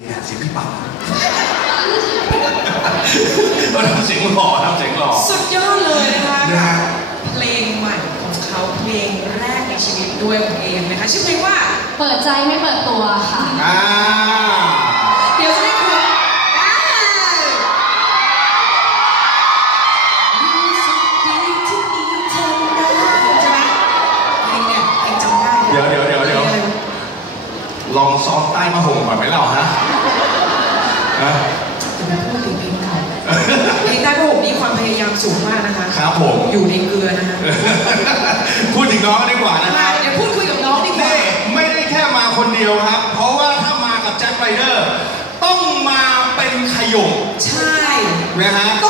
เนี่ยเสียงพี่ปั๊บก็ทำเสียงหล่อทำเสียงหล่อสุดยอดเลยนะคะนะฮะเพลงใหม่ของเขาเพลงแรกในชีวิตด้วยของเอมนะคะชื่อเพลงว่าเปิดใจไม่เปิดตัวค่ะ อ่าเดี๋ยวจะได้คุยได้รู้สึกดีที่มีเธอนะใช่ไหมเพลงเนี่ยเพลงจำได้เดี๋ยวเดี๋ยวเดี๋ยวเดี๋ยวลองซ้อมใต้มะฮงก่อนไหมเราฮะ ผมอยู่ในเกลือนะคะพูดถึงน้องดีกว่านะคมารับเดี๋ยวพูดคุยกับน้องดีกว่า นี่ไม่ได้แค่มาคนเดียวครับ เพราะว่าถ้ามากับแจ็คไรเดอร์ต้องมาเป็นขยงใช่ นะฮะต้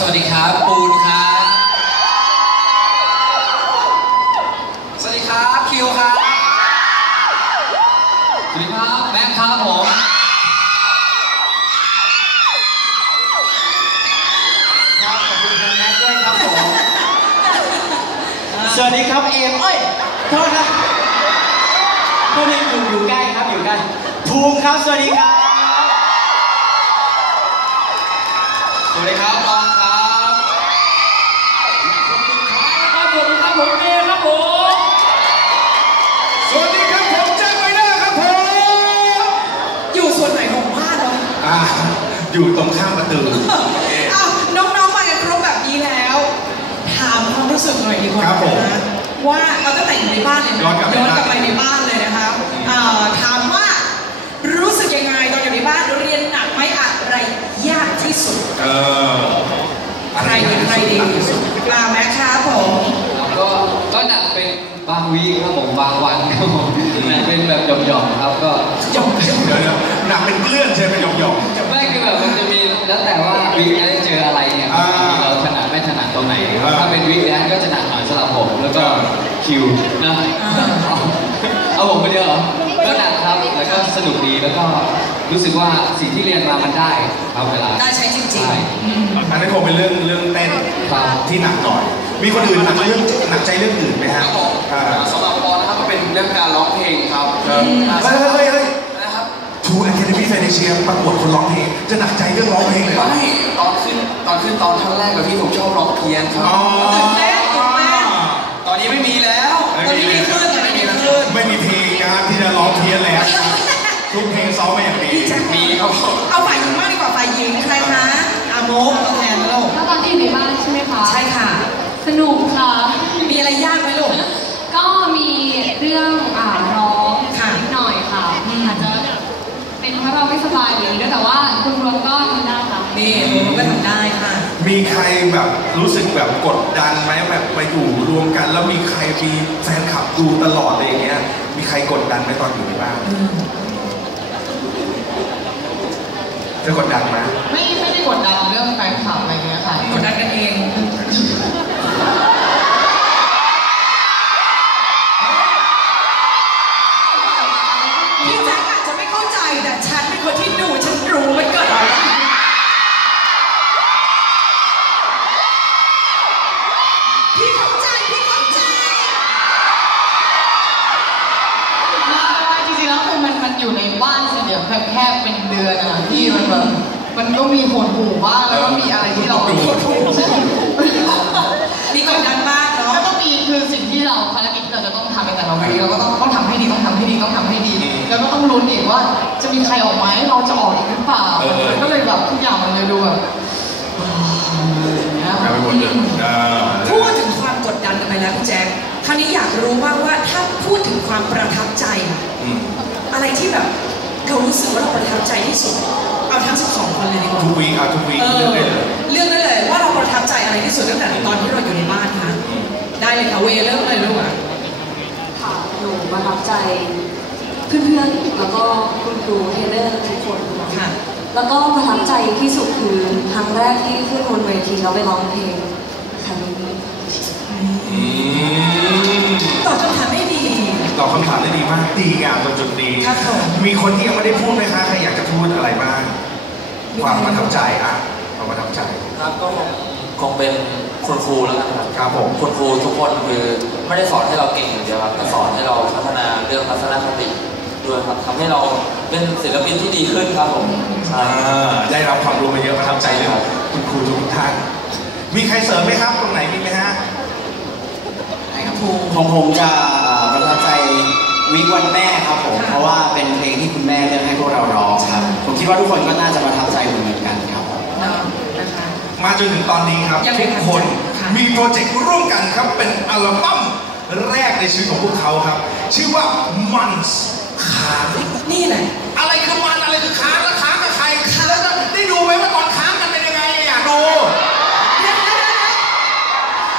สวัสดีครับ ปูนครับ สวัสดีครับ คิวครับ สวัสดีครับแบงค์ครับผม ครับขอบคุณทางแน็กด้วยครับผม สวัสดีครับเอมเอ้ย โทษครับโทษทีอยู่อยู่ใกล้ครับอยู่ใกล้ ภูมิครับ สวัสดีครับ สวัสดีครับบอลครับครับ ผมครับผมเอครับผม สวัสดีครับผมแจ็คไวเดอร์ครับผมอยู่ส่วนไหนของบ้านเราอ่าอยู่ตรงข้ามประตูเอ๊ะอ้าวน้องๆมากันครบแบบนี้แล้ว ถามความรู้สึกหน่อยดีกว่าครับผมนะว่าเราตั้งแต่อยู่ในบ้านเลยนะย้อนกลับไปย้อนกลับไปในบ้านเลยนะคะเอ่อถามว่ารู้สึกยังไงตอนอยู่ในบ้านเรียนหนักไหมอะไรยากที่สุด เออ ใครดีใครดีกล่าวไหมครับผม ก็ก็หนักเป็นบางวีคครับผมบางวันครับผมหนักเป็นแบบหย่อมๆครับก็จบจบเดี๋ยวเดี๋ยวหนักเป็นเกลื่อนใช่ไหมหยอกหยอกไม่คือแบบมันจะมีแล้วแต่ว่าวีคนั้นเจออะไรเนี่ยอ่าบางทีเราถนัดไม่ถนัดตรงไหนอ่าถ้าเป็นวีคนั้นก็จะหนักหน่อยสำหรับผมแล้วก็คิวนะเอาเอาผมคนเดียวเหรอก็หนักครับแล้วก็สนุกดีแล้วก็รู้สึกว่าสิ่งที่เรียนมามันได้ครับเวลาได้ใช้จริงใช่ๆอืมอันนี้คงเป็นเรื่องเรื่องเต้นครับ ที่หนักหน่อย มีคนอื่นหนักเรื่องหนักใจเรื่องอื่นไหมฮะอ่าสำหรับปอนะครับก็เป็นเรื่องการร้องเพลงครับเฮ้ยเฮ้ยเฮ้ยเฮ้ยนะครับทูแอนเคเดมี่แฟนเชียประกวดคนร้องเพลงจะหนักใจเรื่องร้องเพลงเลยเหรอไม่ตอนขึ้นตอนขึ้นตอนท่อนแรกกับพี่ผมชอบร้องเพี้ยนครับอ๋อตื่นเต้นตื่นเต้นตอนนี้ไม่มีแล้วตอนนี้มีคลื่นตอนนี้มีคลื่นไม่มีเพลงนะครับที่จะร้องเพี้ยนแล้วทุกเพลงซ้อมมาอย่างดีพี่แจ็คมีครับผมเอาฝ่ายหญิงมากดีกว่าฝ่ายหญิงใครคะอาโมกตัวแทนนะลูกถ้าตอนที่อยู่ในบ้านใช่ไหมคะใช่ค่ะ สนุกค่ะ มีอะไรยากไหมลูก ก็มีเรื่องอ่าร้องค่ะนิดหน่อยค่ะอืมอาจจะเป็นเพราะเราไม่สบายหรือด้วยแต่ว่าคุณรวมก็ทำได้ค่ะ นี่โอ้ก็ทำได้ค่ะ มีใครแบบรู้สึกแบบกดดันไหมแบบมาอยู่รวมกัน แล้วมีใครมีแฟนคลับดูตลอดอะไรอย่างเงี้ย มีใครกดดันไหมตอนอยู่ในบ้านจะกดดันไหมไม่ไม่ได้กดดันเรื่องแฟนคลับอะไรเงี้ยค่ะ กดดันกันเอง ดูฉันรู้มันเกิดอะไรพี่เข้าใจ พี่เข้าใจจริงๆแล้วคือมันมันอยู่ในบ้านสี่เหลี่ยมแคบๆเป็นเดือนอะที่มันแบบมันก็มีหดหูบ้างแล้วก็มีอะไรที่เราหดหู่ใช่มีกดดัน นาะแล้วก็มีคือสิ่งที่เราภารกิจที่เราจะต้องทำในแต่ละวีเราก็ต้องต้องทำให้ดีต้องทำให้ดีต้องทำให้ดี แล้วก็ต้องลุ้นอีกว่าจะมีใครออกไหมเราจะออกอีกหรือเปล่าเออเออก็เลยแบบทุกอย่างมันเลยดูแบบอย่างเงี้ยกลายเป็นหมดเลยอ่าพูดถึงความกดดันกันไปแล้วพี่แจ็คคราวนี้อยากรู้บ้างว่าถ้าพูดถึงความประทับใจอะอืมอะไรที่แบบเรารู้สึกว่าเราประทับใจที่สุด เอาทั้ง 12 คนเลยดีกว่าทุกวีคอะทุกวีคเอเลืออกได้เลย เลือกได้เลยว่าเราประทับใจอะไรที่สุดตั้งแต่ตอนที่เราอยู่ในบ้านคะได้ เลยค่ะเวเริ่มเลยลูกอะค่ะหนูประทับใจเพื่อนๆแล้วก็คุณครูเทรนเนอร์ทุกคนค่ะ แล้วก็ประทับใจที่สุดคือครั้งแรกที่ขึ้นบนเวทีแล้วไปร้องเพลงค่ะนี้อืมตอบคำถามได้ดีตอบคำถามได้ดีมากดีงามจนจุดดีครับผมมีคนที่ยังไม่ได้พูดไหมคะใครอยากจะพูดอะไรบ้างความประทับใจอะความประทับใจครับก็คงคงเป็น คุณครูแล้วกันครับครับผม คุณครูทุกคนคือไม่ได้สอนให้เราเก่งอย่างเดียวครับแต่สอนให้เราพัฒนาเรื่องทัศนคติด้วยครับทำให้เราเป็นศิลปินที่ดีขึ้นครับผมใช่อ่าได้รับความรู้มาเยอะประทับใจเรื่องคุณครูทุกท่าน มีใครเสริมไหมครับ ตรงไหนมีไหมฮะ ไหนครับครู ของผมจะอ่าประทับใจวิกวันแม่ครับผม ค่ะ เพราะว่าเป็นเพลงที่คุณแม่เลือกให้พวกเราร้องครับ ผมคิดว่าทุกคนก็น่าจะประทับใจเหมือนกันครับผม เนาะนะคะ มาจนถึงตอนนี้ครับยังไม่ทุกทันคนค่ะ มีโปรเจกต์ร่วมกันครับเป็นอัลบั้มแรกในชีวิตของพวกเขาครับ ชื่อว่ามันส์ค้างนี่แหละ อะไรคือมันอะไรคือค้างแล้วค้างกับใครแล้วจะได้ดูไหมว่าตอนค้างกันเป็นยังไงอยากดูเดี๋ยวเดี๋ยวเดี๋ยว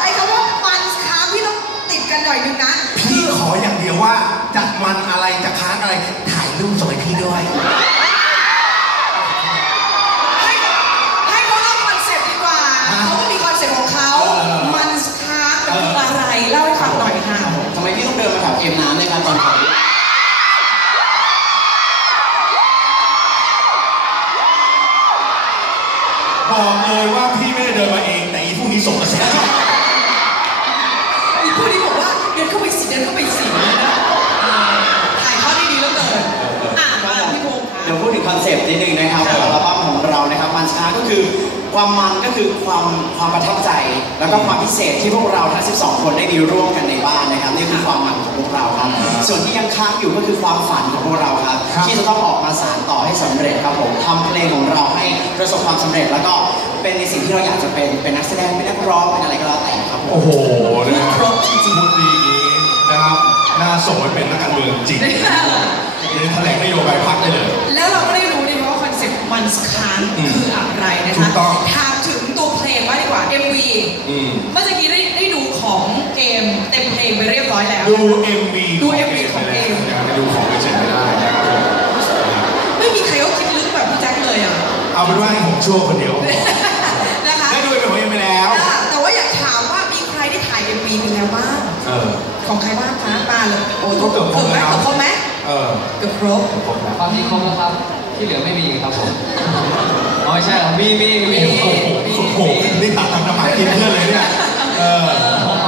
ไอ้คำว่ามันค้างพี่ต้องติดกันหน่อยนึงนะพี่ขออย่างเดียวว่าจะมันอะไรจะค้างอะไรถ่ายรูปส่งให้พี่ด้วย บอกเลยว่าพี่ไม่ได้เดินมาเองแต่อีพวกนี้ส่งกระแสมีผู้ที่บอกว่าเดินเข้าไปสิเดินเข้าไปสินะอ่าถ่ายทอดได้ดีเหลือเกินอะมาพี่ภูมิค่ะ เดี๋ยวพูดถึงคอนเซปต์นิดนึงนะครับของอัลบั้มของเรานะครับมันช้าก็คือ ความมันก็คือความความประทับใจ แล้วก็ความพิเศษที่พวกเราทั้ง 12 คนได้มีร่วมกันในบ้านนะครับนี่คือความมันของพวกเราครับ ส่วนที่ยังค้างอยู่ก็คือความฝันของพวกเราครับครับที่จะต้องออกมาสานต่อให้สำเร็จครับผมทำเพลงของเราให้ประสบความสำเร็จแล้วก็เป็นในสิ่งที่เราอยากจะเป็นเป็นนักแสดงเป็นนักร้องเป็นอะไรก็แล้วแต่ครับผมโอ้โหนะครบจริงๆดีดีนะครับน่าส่งไปเป็นนักการเมืองจริงเรียนแถลงนโยบายพรรคได้เลยแล้ว ว่าคอนเซ็ปต์มันสคานอืมคืออะไรนะถูคะกต้อง ถามถึงตัวเพลงว่างดีกว่า MV อืมเมื่อกี้ได้ได้ดูของเกมเต็มเพลงไปเรียบร้อยแล้ว ดู MV ดู MV ของเกม นะครับไปดูของเฉยๆไม่ได้นะครับผมไม่มีใครเขาคิดลึกแบบพี่แจ็คเลยอะ เอาเป็นว่าให้ผมชั่วคนเดียวนะคะได้ดูเป็นของเอ็มไปแล้ว อะแต่ว่าอยากถามว่ามีใครได้ถ่าย MV ไปแล้วบ้าง เออ ของใครบ้างคะมาเลยโอ้ก็เกือบครบไหมแล้ว เกือบครบไหมเออเกือบครบครบแล้วความที่ครบแล้วครับ ที่เหลือไม่มีครับผมอ๋อไม่ใช่เหรอมีมีมีมีโอ้โหนี่ตัดทำน้ำหมายกินเพื่อนเลยเนี่ยเออ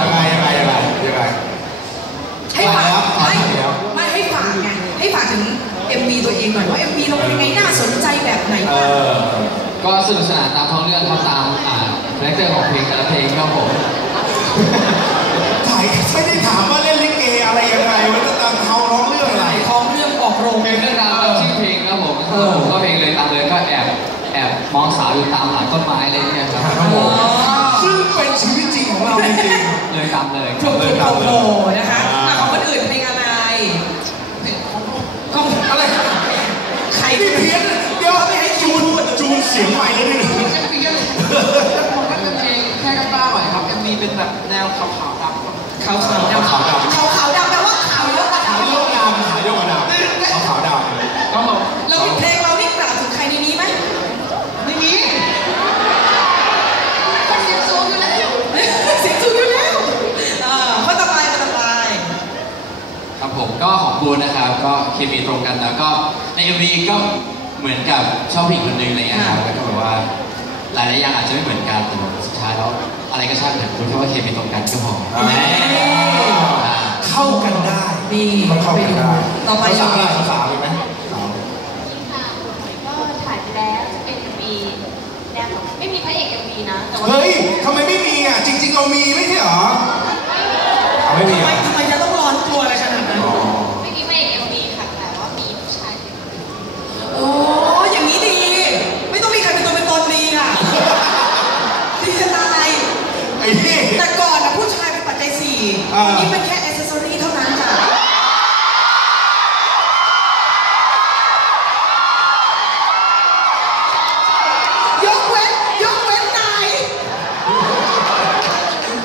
ยังไงยังไงยังไงยังไงให้ฝากมาแล้วให้มาแล้วไม่ให้ฝากไงให้ฝากถึง MV ตัวเองหน่อยว่า MV เราเป็นยังไงน่าสนใจแบบไหนเอบ้างอก็สนุกสนานตามท้องเรื่องครับตามอ่าคาแรคเตอร์ของเพลงแต่ละเพลงครับผมถ่ายไม่ได้ถามว่า เลยโผตามเลยล่นะคะอ่าอะของคนอื่นเพลงอะไรของๆอะไรใครนี่เพี้ยนเดี๋ยวจูนจูนเสียงใหม่เลยนี่ผมก็เป็นเพลงแค่กล้าๆหน่อยครับ MV เป็นแบบแนวขาวๆดำขาวขาวดำ ขาวดำ ขาวขาวดำแปลว่าขาวเยอะกว่า ขาว ดำ โยกดำขาวโยกดำขาวขาวดำ ก็แบบ เรามีเพลงเรานี่กล่าวถึงใครในนี้ไหม ไม่มี คนเสียงสูงอยู่แล้วเสียงสูงอยู่แล้วเออคนต่อไปคนต่อไป ครับผมก็ของบูนนะครับ ก็ เคมีตรงกันแล้วก็ใน MV ก็เหมือนกับชอบผู้หญิงคนหนึงอะไรเงี้ยครับแล้วก็แบบว่าหลายๆอย่างอาจจะไม่เหมือนกันแต่สุดท้ายแล้วอะไรก็ช่างเถอะรู้แค่ว่าเคมีตรงกันก็พอแม่อ่า เข้ากันได้นี่ต้องเข้ากันได้ต่อไป สาวอะไรสาวเลยไหมสาวก็ถ่ายไปแล้วจะเป็น MV แนวไม่มีพระเอก MV นะ แต่ว่าเฮ้ยทำไมไม่มีอะ จริง ๆ เรามีไม่ใช่เหรอเอาไม่มีทำเหรไมอทำไมจะต้องร้อนตัวอะไรขนาดนั้น อ๋อ ไม่มีพระเอก MV ค่ะแต่ว่ามีผู้ชายเป็น โอ้อย่างนี้ดี ไม่ต้องมีใครเป็นตัวเป็นตนดีอะดีจะตาย ไอ้นี่ แต่ก่อนนะผู้ชายเป็นปัจจัยสี่ อ่า อั นนี้เป็นแค่อ c เซสซอรี่เท่านั้นค่ะยกเว้นยกเว้นนาย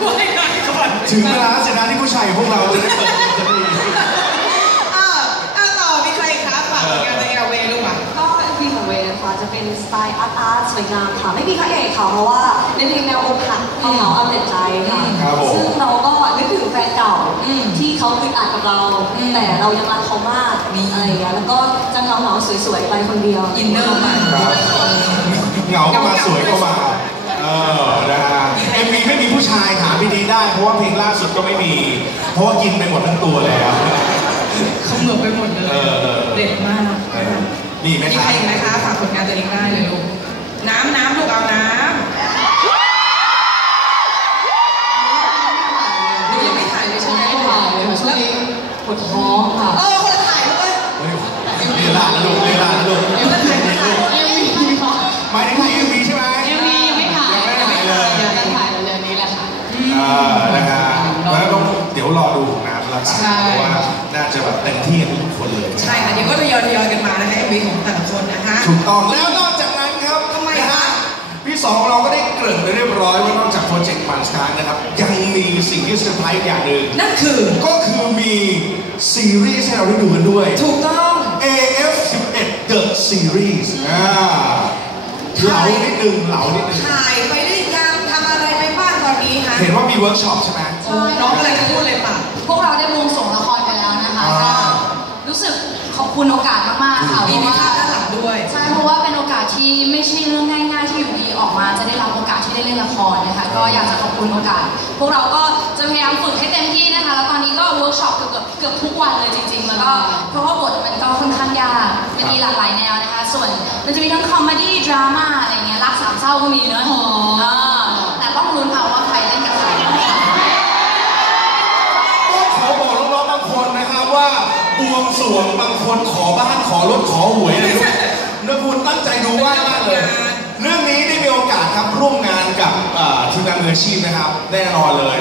ไว้นายก่อน ถึงเวลาแล้วสินะที่ผู้ชายอย่างพวกเราจะได้เปิด เป็นสไตล์อาร์ตอาร์ตสวยงามค่ะไม่มีพระเอกค่ะเพราะว่าเป็นเพลงแนวอกหักเอาเหงาเอาแต่ใจค่ะครับผม ซึ่งเราก็นึกถึงแฟนเก่าอืมที่เขาอึดอัดกับเรา อืมแต่เรายังรักเขามากนี่ อะไรอย่างเงี้ยแล้วก็จะเหงาเหงาๆสวยๆไปคนเดียว อินเนอร์มาครับ เหงาก็มาสวยก็มาเออนะฮะเอ็มวีไม่มีผู้ชายถามพี่ดีได้ เพราะว่าเพลงล่าสุดก็ไม่มี เพราะว่ากินไปหมดทั้งตัวแล้ว เขาเหมือนไปหมดเลยเออเออ เด็ดมาก เออมีไหมมีคใครัรบ อีกไหมคะฝา ยวก็ทยอยทยอยกันมานะคะ MV ของแต่ละคนนะคะ ถูกต้องแล้วนอกจากนั้นครับทำไมนะคะฮะพี่สองของเราก็ได้เกริ่นไปเรียบร้อยว่านอกจากโปรเจกต์มันสตาร์นะครับ ยังมีสิ่งที่เซอร์ไพรส์อย่างหนึ่งนั่นคือ ก็คือมีซีรีส์ให้เราได้ดูกันด้วย ถูกต้อง AF11 The Series อ่าเหลานิดนึงเหลานิดนึงถ่ายไปได้ยังทำอะไรไปบ้างตอนนี้คะเห็นว่ามีเวิร์กช็อปใช่ไหมโอ้น้องอะไรจะพูดเลยป่ะพวกเราได้บวงสรวงละครไปแล้วนะคะอ่าก็รู้สึก ขอบคุณโอกาสมากๆค่ะมีเพมีราะว่าภาพด้านหลังด้วย ใช่เพราะว่าเป็นโอกาสที่ไม่ใช่เรื่องง่ายๆที่อยู่ดีออกมา จะได้รับโอกาสที่ได้เล่นละครนะคะ ก็อยากจะขอบคุณโอกาส พวกเราก็จะพยายามฝึกให้เต็มที่นะคะ แล้วตอนนี้ก็เวิร์กช็อปเกือบเกือบทุกวันเลยจริง ๆ แล้วก็เพราะว่าบทมันก็ค่อนข้างยากมันมีหลากหลายแนวนะคะ ส่วนมันจะมีทั้งคอมเมดี้ดราม่าอะไรเงี้ยรักสามเศร้าก็มีเนอะเออแต่ต้องลุ้นเอาว่าใครเล่นกับใครนะคะ ก็ขอบอกน้องๆบางคนนะครับว่า บวงสรวงบางคนขอบ้านขอรถขอหวยอะไรด้วยนคุณตั้งใจดูมากมากเลย เรื่องนี้ได้มีโอกาสครับร่วมงานกับเอ่อทีมงานมืออาชีพนะครับแน่นอนเลย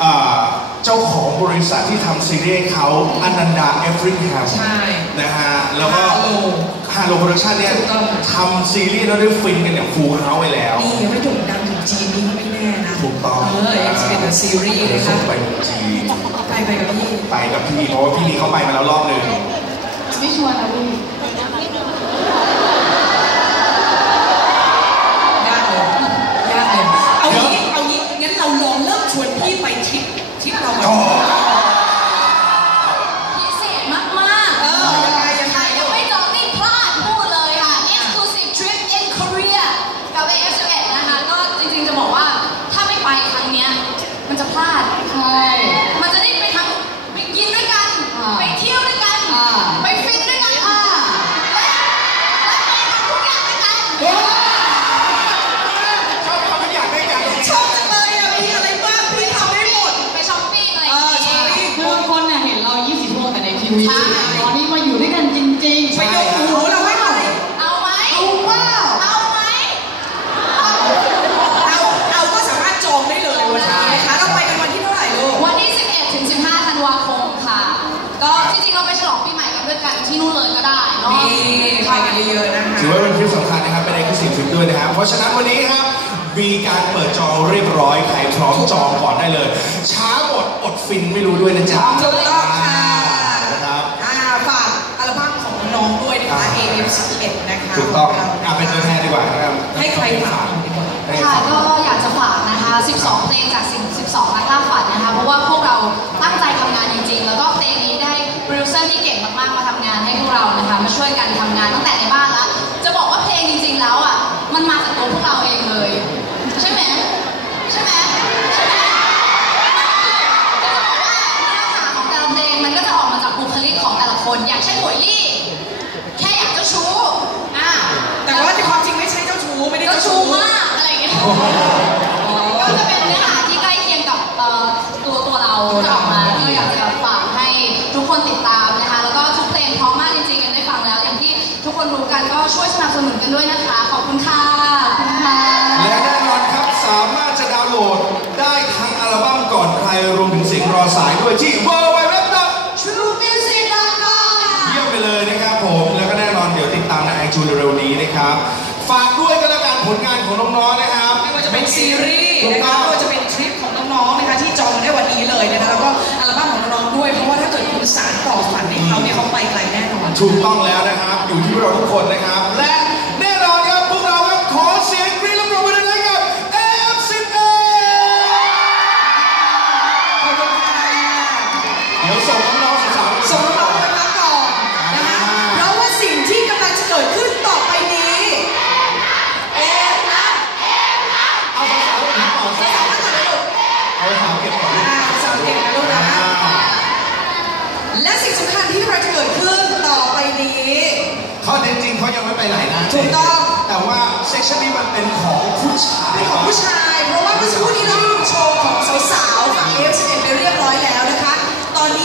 เอ่อเจ้าของบริษัทที่ทำซีรีส์เขาอนันดาเอฟริงแฮมใช่นะฮะแล้วก็ Hello ฮาโลโปรดักชันเนี่ยถูกต้อง ทำซีรีส์แล้วได้ฟินกันอย่างฟูลเฮาส์ไปแล้ว นี่ยังไม่โด่งดังถึง จีนนี่ก็ไม่แน่นะถูกต้องเออเอ็กซ์เป็นซีรีส์เดี๋ยวนะส่คะงไปเมืองจีนไปไปกับพี่ไปกับพี่เพราะว่าพี่นีเขาไปมาแล้วรอบหนึ่งไม่ชวนนะพี่ยากเลยยากเลยเอางี้เอางี้งั้นเราลองเริ่มชวนพี่ไปทริปทริปเราก่อ๋ออน พิเศษมากๆ เออยังไงยังไง ใครยังไม่จองนี่พลาดพูดเลยค่ะ exclusive trip in Korea กับ AF11 นะคะ ก็จริงๆจะบอกว่าถ้าไม่ไปครั้งเนี้ยมันจะพลาด ใช่ มันจะได้ไปทั้งไปกินด้วยกัน อ่า ไปเที่ยวด้วยกัน อ่า ไปฟินด้วยกัน อ่า และและไปทำทุกอย่างด้วยกัน ชอบเขาทุกอย่างได้กัน ชอบจังเลยอะมีอะไรบ้างพี่ทำได้หมด ไปช้อปปิ้งอะไรอ เอย่าง อ เงี้ ช้อป ย ปิ้ง คือบางคนเนี่ยเห็นเรา 24 ชั่วโมงแต่ในทีวี ใช่ ตอนนี้มาอยู่ด้วยกันจริงๆ ไปยกหูเราไม่ไหว เอาไหม เอาว่า เอาไหม เราเราก็สามารถจองได้เลยวันนี้นะคะเราไปกันวันที่เท่าไหร่ลูก วันที่ 11 ถึง 15 ธันวาคมค่ะ ก็ที่จริงเราไปฉลองปีใหม่กันด้วยกันที่นู่น เลยก็ได้เนาะนี่ไปกันเยอะๆนะคะถือว่าเป็นทริปสำคัญนะครับเป็นเอกสิทธิ์ทริปด้วยนะครับ เพราะฉะนั้นวันนี้ครับมีการเปิดจองเรียบร้อยใครพร้อมจองก่อนได้เลย ช้าหมดอดฟินไม่รู้ด้วยนะจ๊ะถูกต้องค่ะนะครับอ่าฝากอัลบั้มของน้องด้วยนะคะ AF11 นะคะถูกต้องขเราอะเป็นตัวแทนดีกว่านะครับให้ใครฝากดีกว่าให้ค่ะฝากก็อยากจะฝากนะคะ 12 เพลงจาก 12นักล่าฝันนะคะ เพราะว่าพวกเราตั้งใจทำงานจริงๆ แล้วก็เพลงนี้ได้ ที่เก่งมากๆมาทำงานให้พวกเรานะคะ มาช่วยกันทำงานตั้งแต่ในบ้านละจะบอกว่าเพลงจริง ๆ แล้วอะมันมาจากตัวพวกเราเองเลย ใช่ไหมใช่ไหมใช่ไหมก็จะบอกว่าเนื้อหาของแต่ละเพลงมันก็จะออกมาจากบุคลิกของแต่ละคน อย่างเช่นหมวยลี่ แค่อยากเจ้าชู้อะแต่ว่าในความจริงไม่ใช่เจ้าชู้ไม่ได้เจ้าเจ้าชู้ชู้มากอะไรอย่างเงี้ย สนับสนุนกันด้วยนะคะขอบคุณค่ะขอบคุณค่ะและแน่นอนครับสามารถจะดาวน์โหลดได้ทั้งอัลบั้มก่อนใครรวมถึงเสียงรอสายด้วยที่ w w w truemusic.com เยี่ยมไปเลยนะครับผม แล้วก็แน่นอนเดี๋ยวติดตามในไอจูเร็วๆนี้นะครับ ฝากด้วยก็แล้วกันผลงานของน้องๆนะครับไม่ว่าจะเป็นซีรีส์ถูกนะคะต้องไม่ว่าจะเป็นทริปของน้องๆนะคะที่จองได้วันนี้เลยนะคะแล้วก็อัลบั้มของน้องๆด้วยเพราะว่าถ้าเกิดคุณสารต่อฝันให้เขาเนี่ยเขาไปไกลแน่นอนถูกต้องแล้วนะครับ อยู่ที่เราทุกคนนะครับและ